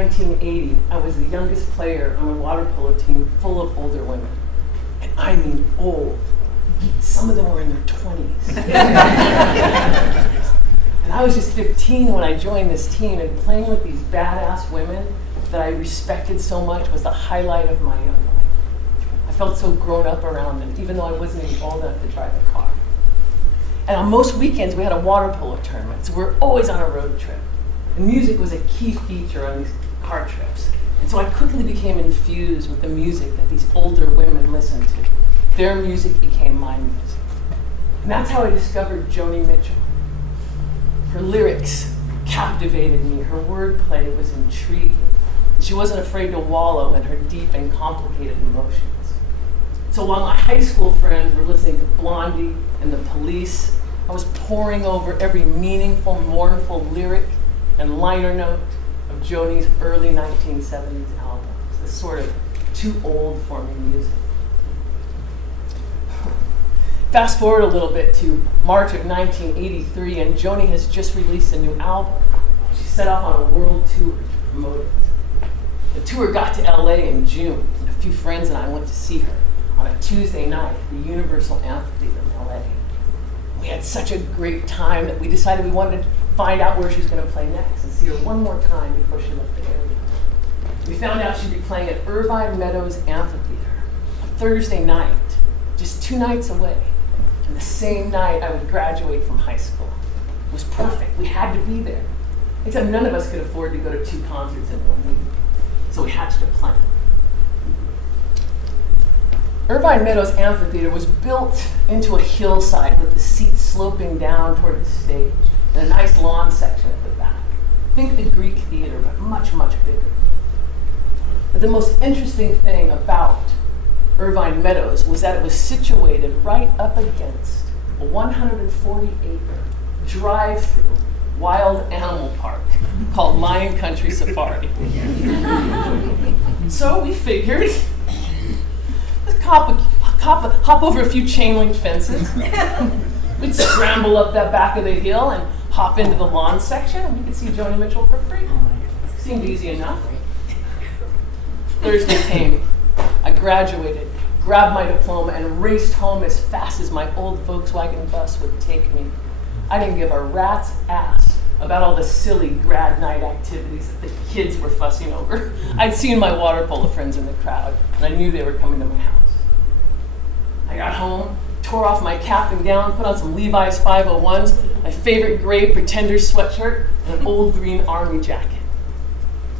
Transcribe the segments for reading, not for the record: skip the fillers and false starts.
1980, I was the youngest player on a water polo team full of older women. And I mean old. Some of them were in their 20s. And I was just 15 when I joined this team, and playing with these badass women that I respected so much was the highlight of my young life. I felt so grown up around them, even though I wasn't even old enough to drive a car. And on most weekends, we had a water polo tournament, so we're always on a road trip. And music was a key feature on these car trips. And so I quickly became infused with the music that these older women listened to. Their music became my music. And that's how I discovered Joni Mitchell. Her lyrics captivated me. Her wordplay was intriguing. And she wasn't afraid to wallow in her deep and complicated emotions. So while my high school friends were listening to Blondie and The Police, I was poring over every meaningful, mournful lyric and liner note of Joni's early 1970s albums, this sort of too old for me music. Fast forward a little bit to March of 1983, and Joni has just released a new album. She set off on a world tour to promote it. The tour got to LA in June, and a few friends and I went to see her on a Tuesday night at the Universal Amphitheater in LA. We had such a great time that we decided we wanted to find out where she was going to play next and see her one more time before she left the area. We found out she'd be playing at Irvine Meadows Amphitheater on Thursday night, just 2 nights away. And the same night I would graduate from high school. It was perfect. We had to be there. Except none of us could afford to go to 2 concerts in 1 week. So we hatched a plan. Irvine Meadows Amphitheater was built into a hillside with the seats sloping down toward the stage and a nice lawn section at the back. Think the Greek theater, but much, much bigger. But the most interesting thing about Irvine Meadows was that it was situated right up against a 140-acre drive-through wild animal park called Lion Country Safari. So we figured, let's hop over a few chain-link fences. We'd scramble up that back of the hill and hop into the lawn section, and we could see Joni Mitchell for free. Seemed easy enough. Thursday came. I graduated, grabbed my diploma, and raced home as fast as my old Volkswagen bus would take me. I didn't give a rat's ass about all the silly grad night activities that the kids were fussing over. I'd seen my water polo friends in the crowd, and I knew they were coming to my house. I got home, tore off my cap and gown, put on some Levi's 501s, my favorite gray Pretender sweatshirt, and an old green army jacket.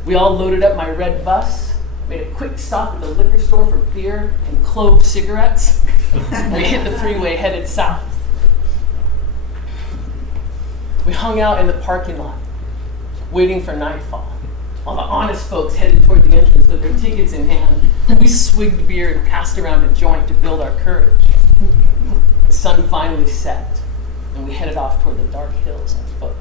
We all loaded up my red bus, made a quick stop at the liquor store for beer and clove cigarettes, and we hit the freeway headed south. We hung out in the parking lot, waiting for nightfall, while the honest folks headed toward the entrance with their tickets in hand. We swigged beer and passed around a joint to build our courage. The sun finally set, and we headed off toward the dark hills on foot.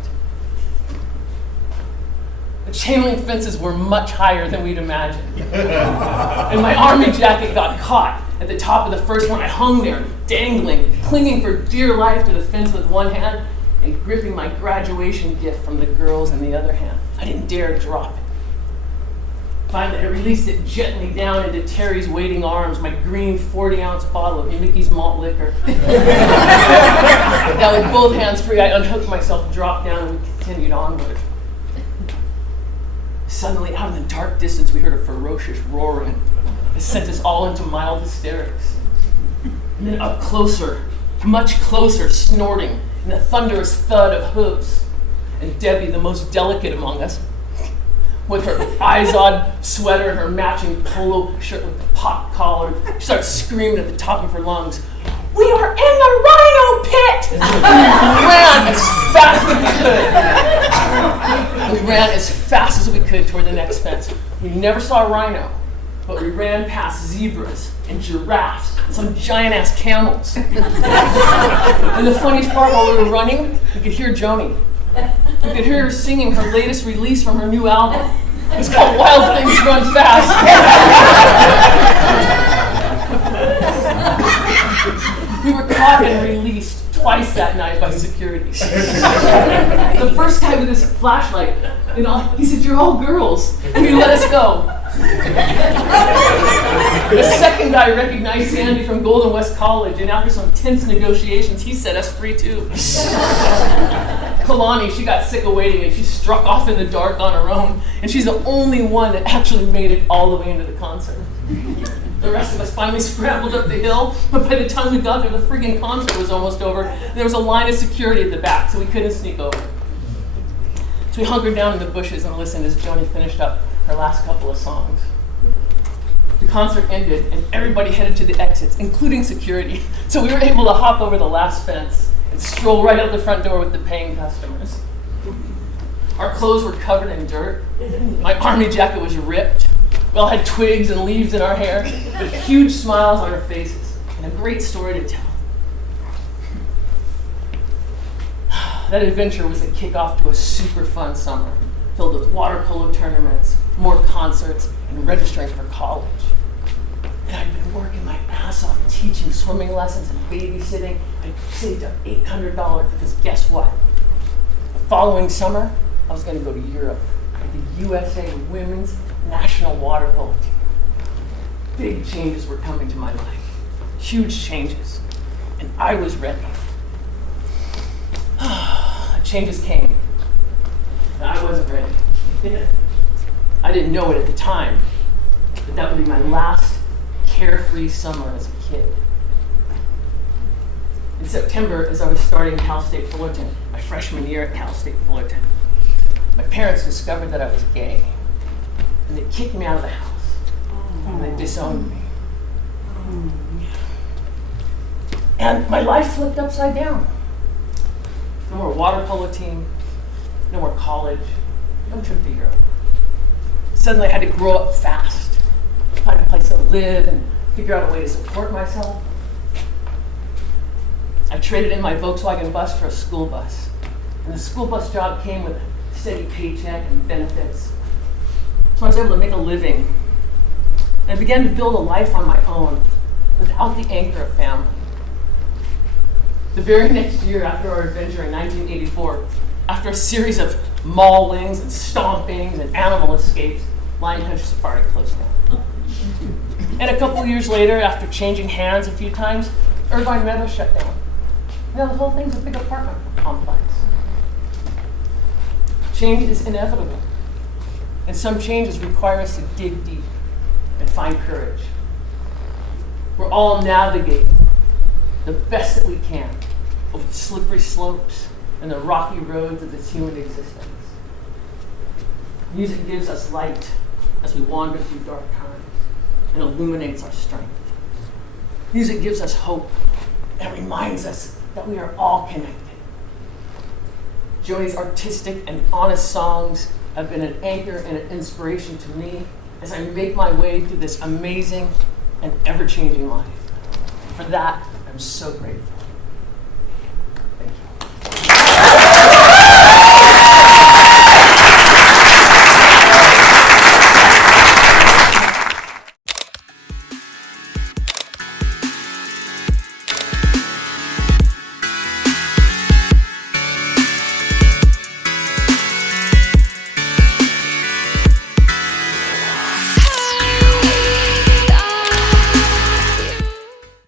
The chain link fences were much higher than we'd imagined. And my army jacket got caught at the top of the first one. I hung there, dangling, clinging for dear life to the fence with one hand and gripping my graduation gift from the girls in the other hand. I didn't dare drop it. Finally, I released it gently down into Terry's waiting arms, my green 40-ounce bottle of Mickey's malt liquor. Now, with both hands free, I unhooked myself, dropped down, and we continued onward. Suddenly, out in the dark distance, we heard a ferocious roaring. It sent us all into mild hysterics. And then up closer, much closer, snorting, and the thunderous thud of hooves. And Debbie, the most delicate among us, with her Izod sweater and her matching polo shirt with the pop collar, she started screaming at the top of her lungs, "We are in the rhino pit!" We ran as fast as we could. We ran as fast as we could toward the next fence. We never saw a rhino, but we ran past zebras and giraffes and some giant-ass camels. And the funniest part, while we were running, we could hear Joni. We could hear her singing her latest release from her new album. It's called Wild Things Run Fast. We were caught and released twice that night by security. The first guy with his flashlight, he said, "You're all girls," and he let us go. The second guy recognized Sandy from Golden West College, and after some tense negotiations, he set us free too. Kalani, she got sick of waiting, and she struck off in the dark on her own, and she's the only one that actually made it all the way into the concert. The rest of us finally scrambled up the hill, but by the time we got there, the friggin' concert was almost over. There was a line of security at the back, so we couldn't sneak over. So we hunkered down in the bushes and listened as Joni finished up her last couple of songs. The concert ended, and everybody headed to the exits, including security. So we were able to hop over the last fence and stroll right out the front door with the paying customers. Our clothes were covered in dirt. My army jacket was ripped. We all had twigs and leaves in our hair, but huge smiles on our faces, and a great story to tell. That adventure was a kickoff to a super fun summer, filled with water polo tournaments, more concerts, and registering for college. And I'd been working my ass off teaching swimming lessons and babysitting. I saved up $800 because guess what? The following summer, I was going to go to Europe with the USA Women's National Water Polo Team. Big changes were coming to my life. Huge changes. And I was ready. Changes came. And I wasn't ready. I didn't know it at the time, but that would be my last carefree summer as a kid. In September, as I was starting Cal State Fullerton, my freshman year at Cal State Fullerton, my parents discovered that I was gay, and they kicked me out of the house, and they disowned me. And my life flipped upside down. No more water polo team, no more college, no trip to Europe. Suddenly I had to grow up fast, find a place to live and figure out a way to support myself. I traded in my Volkswagen bus for a school bus, and the school bus job came with a steady paycheck and benefits. So I was able to make a living, and I began to build a life on my own without the anchor of family. The very next year after our adventure in 1984, after a series of maulings and stompings and animal escapes, Lion Country Safari closed down. And a couple years later, after changing hands a few times, Irvine Meadows shut down. The whole thing's a big apartment complex. Change is inevitable, and some changes require us to dig deep and find courage. We're all navigating the best that we can over the slippery slopes and the rocky roads of this human existence. Music gives us light as we wander through dark times and illuminates our strength. Music gives us hope and reminds us that we are all connected. Joni's artistic and honest songs have been an anchor and an inspiration to me as I make my way through this amazing and ever-changing life. For that, I'm so grateful.